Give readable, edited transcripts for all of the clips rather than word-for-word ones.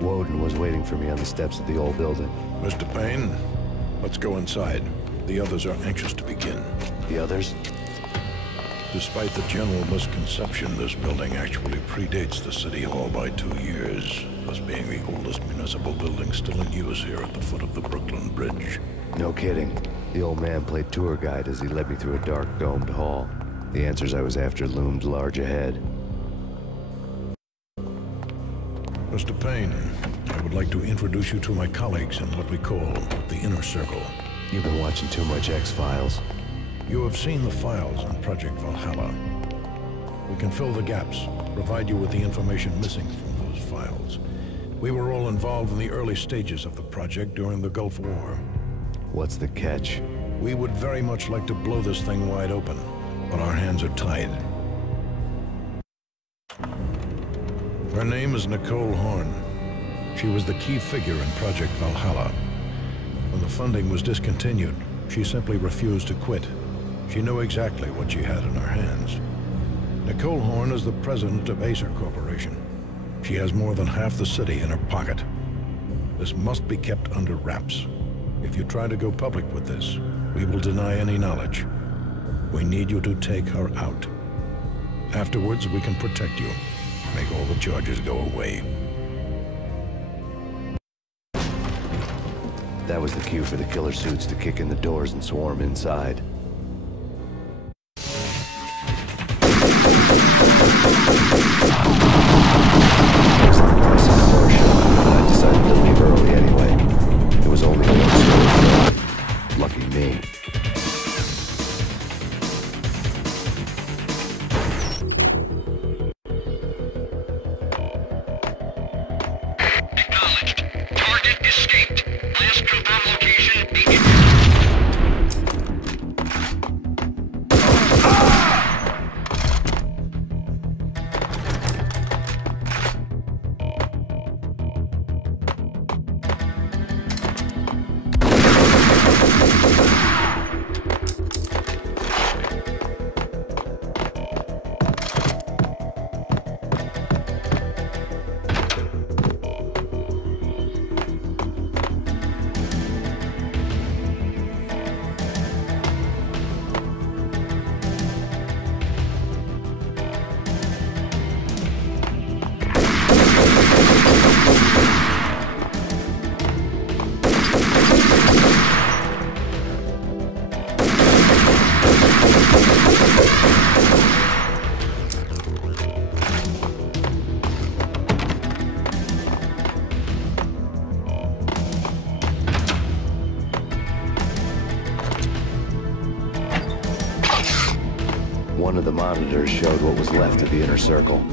Woden was waiting for me on the steps of the old building. Mr. Payne, let's go inside. The others are anxious to begin. The others? Despite the general misconception, this building actually predates the City Hall by 2 years, thus being the oldest municipal building still in use here at the foot of the Brooklyn Bridge. No kidding. The old man played tour guide as he led me through a dark, domed hall. The answers I was after loomed large ahead. Mr. Payne, I would like to introduce you to my colleagues in what we call the Inner Circle. You've been watching too much X-Files. You have seen the files on Project Valhalla. We can fill the gaps, provide you with the information missing from those files. We were all involved in the early stages of the project during the Gulf War. What's the catch? We would very much like to blow this thing wide open, but our hands are tied. Her name is Nicole Horn. She was the key figure in Project Valhalla. When the funding was discontinued, she simply refused to quit. She knew exactly what she had in her hands. Nicole Horn is the president of Acer Corporation. She has more than half the city in her pocket. This must be kept under wraps. If you try to go public with this, we will deny any knowledge. We need you to take her out. Afterwards, we can protect you. Make all the charges go away. That was the cue for the killer suits to kick in the doors and swarm inside. I decided to leave early anyway. It was only one story. Lucky me. Acknowledged. Target escaped. Last confirmed location, begin. One of the monitors showed what was left of the Inner Circle.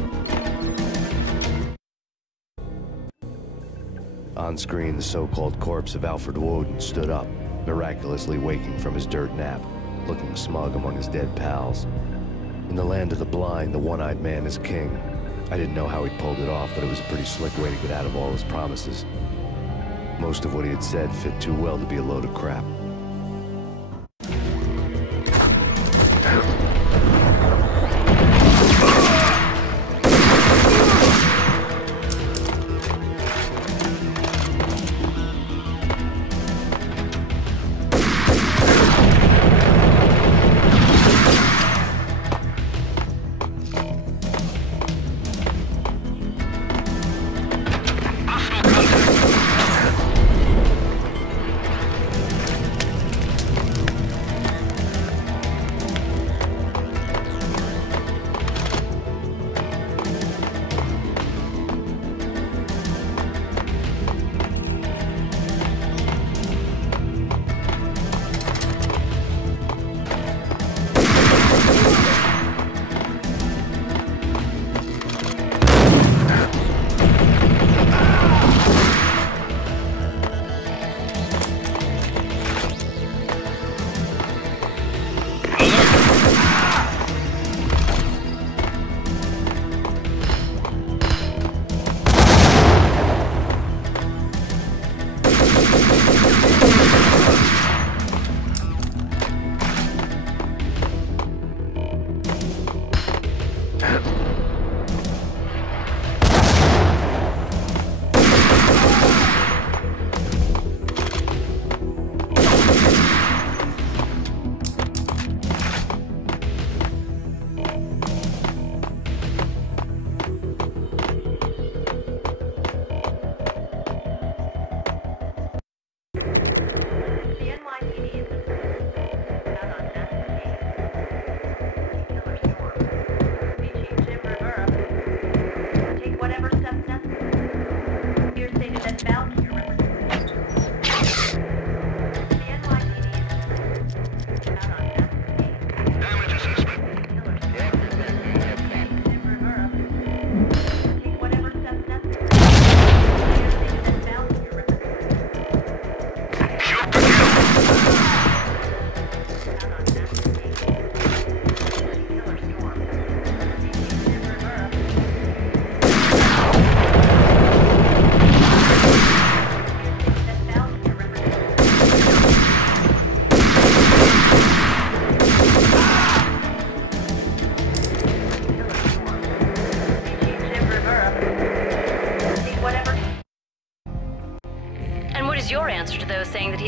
On screen, the so-called corpse of Alfred Woden stood up, miraculously waking from his dirt nap, looking smug among his dead pals. In the land of the blind, the one-eyed man is king. I didn't know how he pulled it off, but it was a pretty slick way to get out of all his promises. Most of what he had said fit too well to be a load of crap.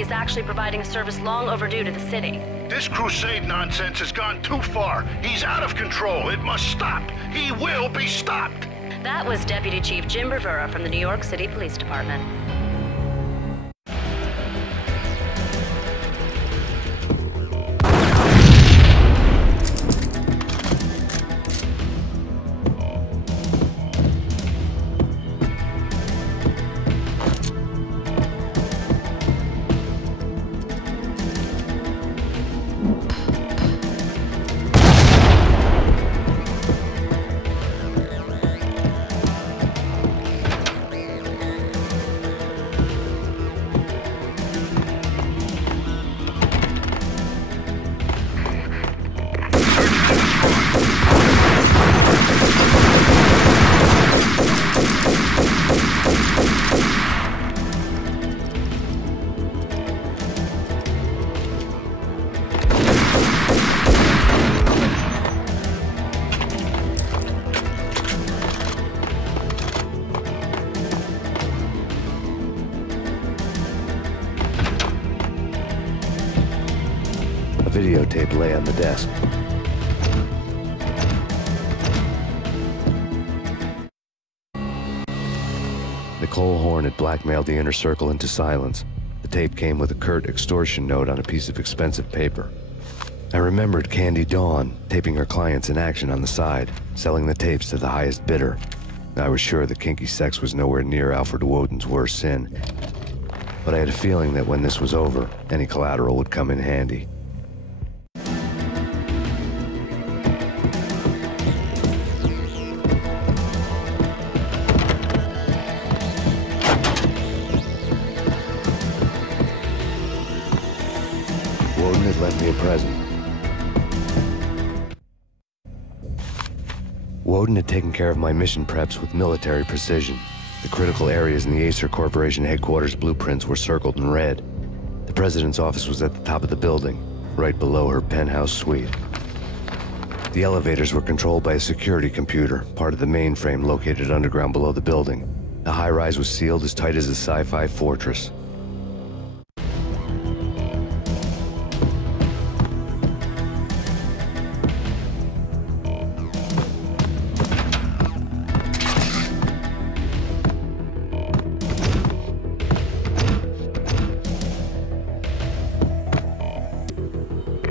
He's actually providing a service long overdue to the city. This crusade nonsense has gone too far. He's out of control. It must stop. He will be stopped. That was Deputy Chief Jim Rivera from the New York City Police Department. A videotape lay on the desk. Nicole Horn had blackmailed the inner circle into silence. The tape came with a curt extortion note on a piece of expensive paper. I remembered Candy Dawn taping her clients in action on the side, selling the tapes to the highest bidder. I was sure that kinky sex was nowhere near Alfred Woden's worst sin. But I had a feeling that when this was over, any collateral would come in handy. Woden had lent me a present. Woden had taken care of my mission preps with military precision. The critical areas in the Acer Corporation headquarters blueprints were circled in red. The president's office was at the top of the building, right below her penthouse suite. The elevators were controlled by a security computer, part of the mainframe located underground below the building. The high-rise was sealed as tight as a sci-fi fortress.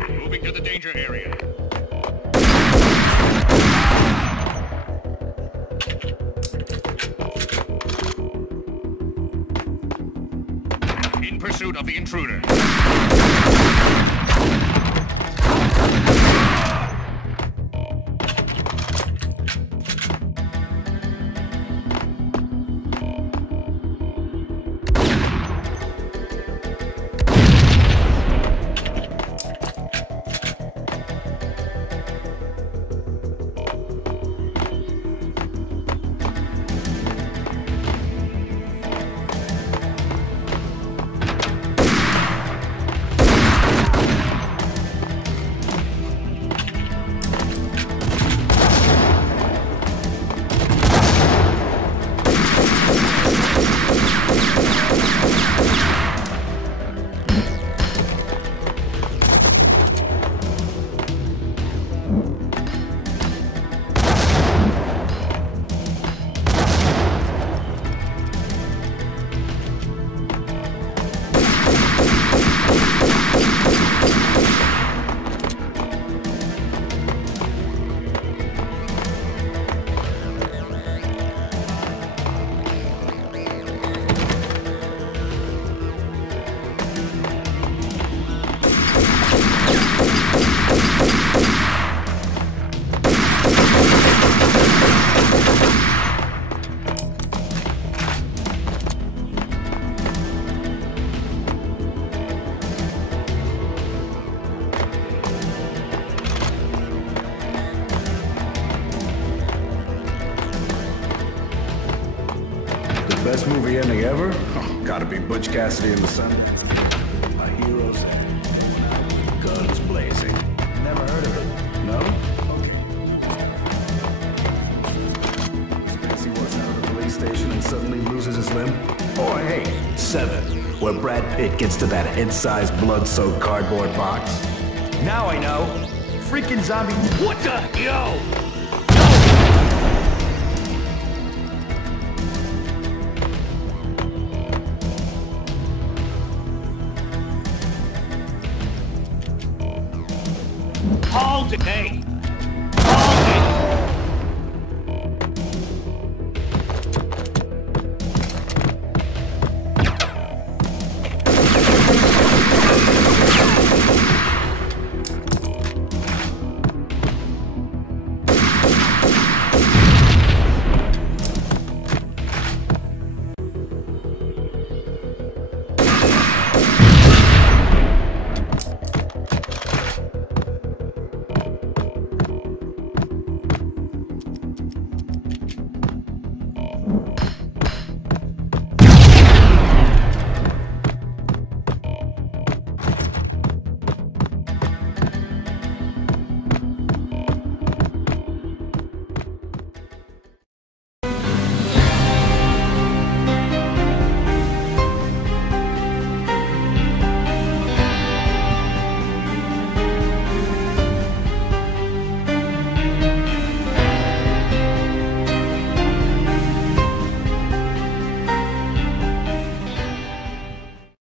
Moving to the danger area. In pursuit of the intruder. Best movie ending ever? Oh, gotta be Butch Cassidy in the center. My heroes and guns blazing. Never heard of it. No? Okay. Spacey walks out of the police station and suddenly loses his limb. Oh, hey, 7. where Brad Pitt gets to that head-sized, blood-soaked cardboard box? Now I know. Freaking zombie. What the? Yo! All day.